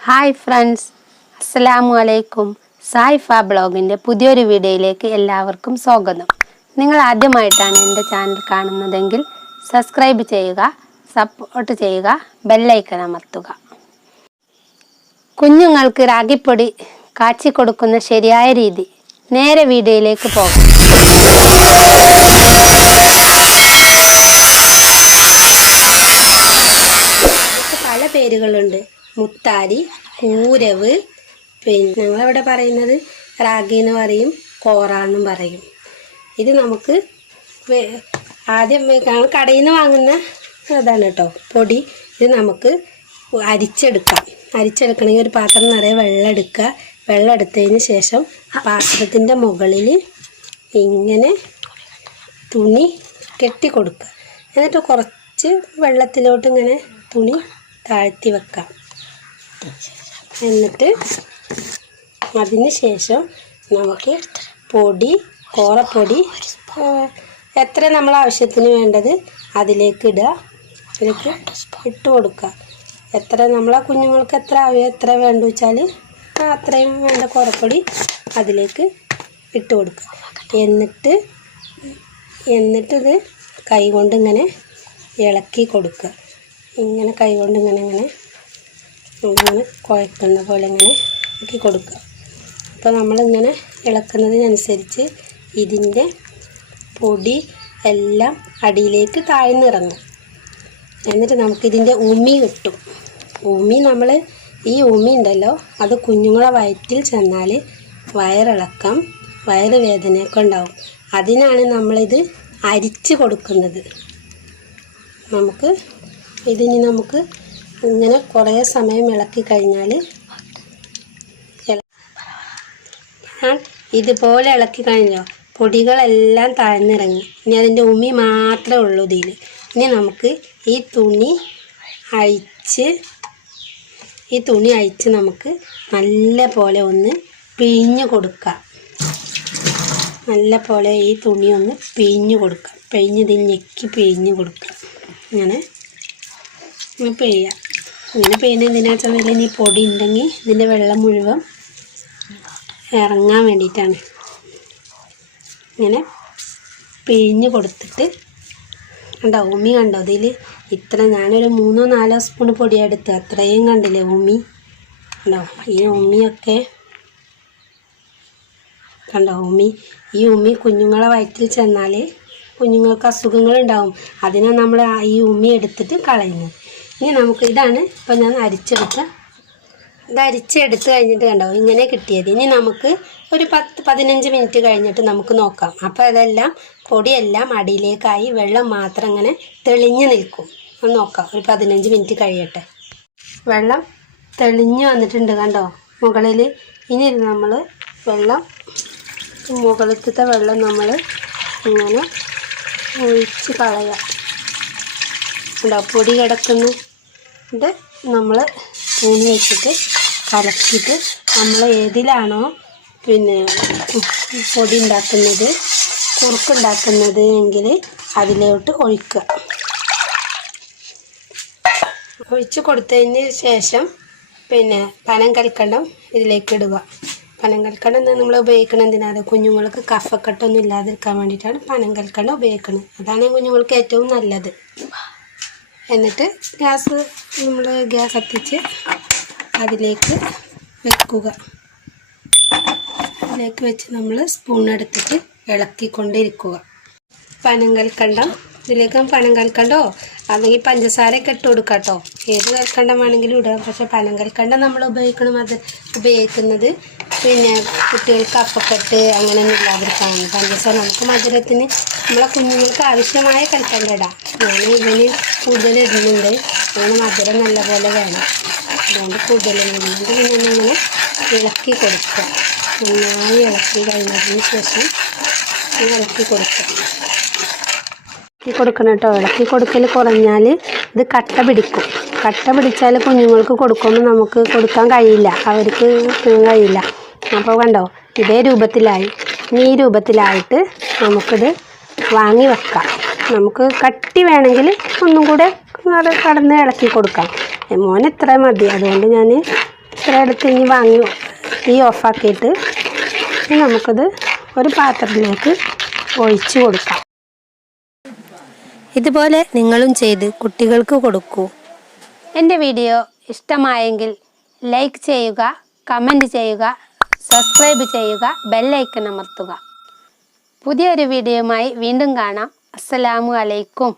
Hi friends, അസ്സലാമു അലൈക്കും. സായിഫ ബ്ലോഗിൻ്റെ പുതിയൊരു വീഡിയോയിലേക്ക് എല്ലാവർക്കും സ്വാഗതം. നിങ്ങൾ ആദ്യമായിട്ടാണ് എൻ്റെ ചാനൽ കാണുന്നതെങ്കിൽ സബ്സ്ക്രൈബ് ചെയ്യുക, സപ്പോർട്ട് ചെയ്യുക, ബെല്ലൈക്കൺ അമർത്തുക. കുഞ്ഞുങ്ങൾക്ക് റാഗിപ്പൊടി കാച്ചി കൊടുക്കുന്ന ശരിയായ രീതി. നേരെ വീഡിയോയിലേക്ക് പോകാം. പല പേരുകളുണ്ട്. മുത്താരി, കൂരവ്, പിന്നെ ഞങ്ങളവിടെ പറയുന്നത് റാഗി എന്ന് പറയും, കോറ എന്നും പറയും. ഇത് നമുക്ക് ആദ്യം കടയിൽ നിന്ന് വാങ്ങുന്ന അതാണ് കേട്ടോ പൊടി. ഇത് നമുക്ക് അരിച്ചെടുക്കണമെങ്കിൽ ഒരു പാത്രം നിറയെ വെള്ളം എടുക്കുക. വെള്ളം എടുത്തതിന് ശേഷം പാത്രത്തിൻ്റെ മുകളിൽ ഇങ്ങനെ തുണി കെട്ടി കൊടുക്കുക. എന്നിട്ട് കുറച്ച് വെള്ളത്തിലോട്ട് ഇങ്ങനെ തുണി താഴ്ത്തി വെക്കാം. എന്നിട്ട് അതിന് ശേഷം നമുക്ക് കോറപ്പൊടി എത്ര നമ്മൾ ആവശ്യത്തിന് വേണ്ടത് അതിലേക്ക് ഇട്ട് കൊടുക്കുക. എത്ര നമ്മളെ കുഞ്ഞുങ്ങൾക്ക് എത്ര വേണ്ട വെച്ചാൽ അത്രയും വേണ്ട കോറപ്പൊടി അതിലേക്ക് ഇട്ട് കൊടുക്കുക. എന്നിട്ട് ഇത് കൈ കൊണ്ട് ഇങ്ങനെ ഇളക്കി കൊടുക്കുക. ഇങ്ങനെ കൈ കൊണ്ട് ഇങ്ങനെ കുഴക്കുന്ന പോലെ ഇങ്ങനെ ഇളക്കി കൊടുക്കുക. അപ്പോൾ നമ്മളിങ്ങനെ ഇളക്കുന്നതിനനുസരിച്ച് ഇതിൻ്റെ പൊടി എല്ലാം അടിയിലേക്ക് താഴ്ന്നിറങ്ങും. എന്നിട്ട് നമുക്കിതിൻ്റെ ഉമി കിട്ടും. ഈ ഉമി ഉണ്ടല്ലോ, അത് കുഞ്ഞുങ്ങളെ വയറ്റിൽ ചെന്നാൽ വയറിളക്കം, വയറുവേദനയൊക്കെ ഉണ്ടാവും. അതിനാണ് നമ്മളിത് അരിച്ച് കൊടുക്കുന്നത്. നമുക്ക് ഇങ്ങനെ കുറേ സമയം ഇളക്കി കഴിഞ്ഞാൽ ഇതുപോലെ ഇളക്കി കഴിഞ്ഞോ പൊടികളെല്ലാം താഴ്ന്നിറങ്ങി. ഇനി അതിൻ്റെ ഉമി മാത്രമേ ഉള്ളൂ ഇതിൽ. ഇനി നമുക്ക് ഈ തുണി അഴിച്ച് നമുക്ക് നല്ല പോലെ ഒന്ന് പിഴിഞ്ഞ് കൊടുക്കാം. നല്ല പോലെ ഈ തുണി ഒന്ന് പിഴിഞ്ഞ് കൊടുക്കാം. ഞെക്കി പിഴിഞ്ഞ് കൊടുക്കാം. ഇങ്ങനെ പിഴിയാം. ഇങ്ങനെ പിഴിഞ്ഞ് എന്തിനാണെന്ന് വെച്ചാൽ ഇനി പൊടി ഉണ്ടെങ്കിൽ ഇതിൻ്റെ വെള്ളം മുഴുവൻ ഇറങ്ങാൻ വേണ്ടിയിട്ടാണ്. ഇങ്ങനെ പിഴിഞ്ഞ് കൊടുത്തിട്ട് ഉമി കണ്ടോ ഇതിൽ ഇത്ര. ഞാനൊരു 3-4 സ്പൂൺ പൊടിയെടുത്ത് അത്രയും കണ്ടില്ലേ ഉമി കണ്ടോ. ഈ ഉമിയൊക്കെ കണ്ടോ ഈ ഉമി കുഞ്ഞുങ്ങളെ വയറ്റിൽ ചെന്നാൽ കുഞ്ഞുങ്ങൾക്ക് അസുഖങ്ങളുണ്ടാവും. അതിനാണ് നമ്മൾ ഈ ഉമി എടുത്തിട്ട് കളയുന്നത്. ഇനി നമുക്ക് ഇതാണ് ഇപ്പോൾ ഞാൻ അരിച്ചെടുത്ത് കഴിഞ്ഞിട്ട് കണ്ടോ ഇങ്ങനെ കിട്ടിയത്. ഇനി നമുക്ക് ഒരു 10-15 മിനിറ്റ് കഴിഞ്ഞിട്ട് നമുക്ക് നോക്കാം. അപ്പോൾ അതെല്ലാം പൊടിയെല്ലാം അടിയിലേക്കായി വെള്ളം മാത്രം ഇങ്ങനെ തെളിഞ്ഞ് നിൽക്കും. ഒന്ന് നോക്കാം. ഒരു 15 മിനിറ്റ് കഴിയട്ടെ. വെള്ളം തെളിഞ്ഞ് വന്നിട്ടുണ്ട് കണ്ടോ മുകളിൽ. ഇനി നമ്മൾ മുകളിലത്തെ വെള്ളം നമ്മൾ ഇങ്ങനെ ഒഴിച്ച് കളയാം. കണ്ടോ പൊടി കിടക്കുന്നുണ്ട്. നമ്മൾ സ്പൂൺ വെച്ചിട്ട് കലക്കിയിട്ട് നമ്മൾ ഏതിലാണോ പൊടി ഉണ്ടാക്കുന്നത്, കുറുക്കുണ്ടാക്കുന്നത് എങ്കിൽ അതിലോട്ട് ഒഴിച്ച് കൊടുത്തതിന് ശേഷം പനം കൽക്കണ്ടം ഇതിലേക്ക് ഇടുക. പനം കൽക്കണ്ടം നമ്മൾ ഉപയോഗിക്കണം എന്തിനാണ്? കുഞ്ഞുങ്ങൾക്ക് കഫക്കെട്ടൊന്നും ഇല്ലാതിരിക്കാൻ വേണ്ടിയിട്ടാണ് പനം കൽക്കണ്ടം ഉപയോഗിക്കുന്നത്. അതാണ് കുഞ്ഞുങ്ങൾക്ക് ഏറ്റവും നല്ലത്. എന്നിട്ട് ഗ്യാസ് കത്തിച്ച് അതിലേക്ക് വെക്കുക. അതിലേക്ക് വെച്ച് നമ്മൾ സ്പൂൺ എടുത്തിട്ട് ഇളക്കിക്കൊണ്ടിരിക്കുക. ഇതിലേക്ക് പനം കൽക്കണ്ടോ അല്ലെങ്കിൽ പഞ്ചസാരയൊക്കെ ഇട്ട് കൊടുക്കാം കേട്ടോ. ഏത് കൽക്കണ്ടം വേണമെങ്കിലും ഇടാം. പക്ഷെ പനം കൽക്കണ്ടം നമ്മൾ ഉപയോഗിക്കുന്നത് കുട്ടികൾക്ക് കഫക്കെട്ട് അങ്ങനെയൊന്നും ഇല്ലാതിരിക്കാനാണ്. പഞ്ചസാര നമുക്ക് മധുരത്തിന് നമ്മളെ കുഞ്ഞുങ്ങൾക്ക് ആവശ്യമായ കൽക്കണ്ടം ഇടാം. ഇവന് കൂടുതൽ ഇടുന്നുണ്ട്. അതിന് മധുരം നല്ലപോലെ വേണം. അതുകൊണ്ട് കൂടുതലിടുന്നുണ്ട്. ഇങ്ങനെ ഇളക്കി കൊടുക്കുക. നന്നായി ഇളക്കി കഴിഞ്ഞതിന് ശേഷം ഇളക്കി കൊടുക്കണം കേട്ടോ. ഇളക്കി കൊടുക്കൽ കുറഞ്ഞാൽ ഇത് കട്ട പിടിച്ചാൽ കുഞ്ഞുങ്ങൾക്ക് കൊടുക്കുമ്പോൾ നമുക്ക് കൊടുക്കാൻ കഴിയില്ല, അവർക്ക് കഴിയില്ല. അപ്പോൾ കണ്ടോ ഇതേ രൂപത്തിലായി. ഈ രൂപത്തിലായിട്ട് നമുക്കിത് വാങ്ങി വെക്കാം. നമുക്ക് കട്ടി വേണമെങ്കിൽ ഒന്നും കൂടെ കടന്ന് ഇളക്കി കൊടുക്കാം. മോന് ഇത്ര മതി. അതുകൊണ്ട് ഞാൻ ഇത്ര എടുത്ത് ഇനി വാങ്ങി തീ ഓഫാക്കിയിട്ട് നമുക്കത് ഒരു പാത്രത്തിലേക്ക് ഒഴിച്ച് കൊടുക്കാം. ഇതുപോലെ നിങ്ങളും ചെയ്ത് കുട്ടികൾക്ക് കൊടുക്കൂ. എൻ്റെ വീഡിയോ ഇഷ്ടമായെങ്കിൽ ലൈക്ക് ചെയ്യുക, കമൻറ്റ് ചെയ്യുക, സബ്സ്ക്രൈബ് ചെയ്യുക, ബെല്ലൈക്കൺ അമർത്തുക. പുതിയൊരു വീഡിയോയുമായി വീണ്ടും കാണാം. അസ്സലാമു അലൈക്കും.